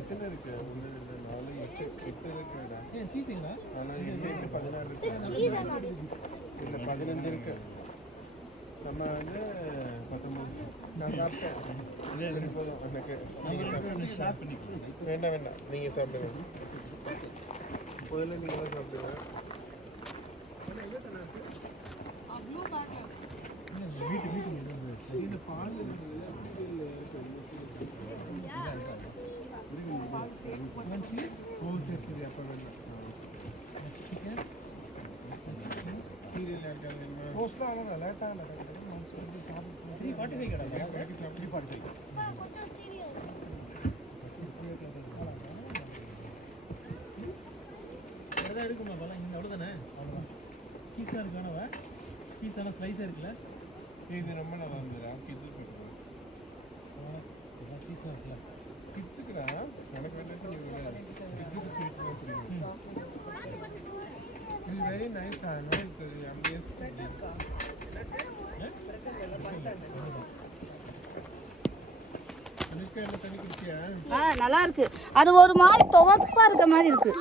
எத்தனை இருக்கு? 1 2 4 8 இருக்குடா. சீஸுங்களா? ஆனா 8 14 இருக்கு. இல்ல 15 இருக்கு. நம்ம வந்து 19. நான் சாப்பிட்டேன். சரி போதும் எனக்கு. நீங்க ஷேர் பண்ணிக்கலாம். வேண்டாம் நீங்க சாப்பிடுங்க. முதல்ல நீங்க தான் சாப்பிடுங்க. ப்ளூ பாட்டில் வீட்டு இந்த பால் சரி அப்போ வேண்டாம். சீரியல் இருக்காங்க போஸ்ட்லாம் அவ்வளோ லேட்டாக இல்லை 345 கிடையாது 345 கொஞ்சம் சீரியஸ் அதான் இருக்குமா பல இங்கே அவ்வளோதானே அவ்வளோதான் சீஸாக இருக்கானவ சீஸ் எல்லாம் ஸ்லைஸாக இருக்குல்ல இது ரொம்ப நல்லா இருந்ததா கிட்ஸுக்கு கொடுக்குறேன். சீஸ் தான் இருக்குல்ல கிட்ஸுக்குடா எனக்கு வேண்டாம் நீங்கள் கிட்ஸுக்கு ஸ்வீட்லாம் பிடிக்கும். இது வெரி நைஸ் ஆனோ இது நல்லா இருக்கு. அது ஒரு மாதிரி துவப்பா இருக்க மாதிரி இருக்கு.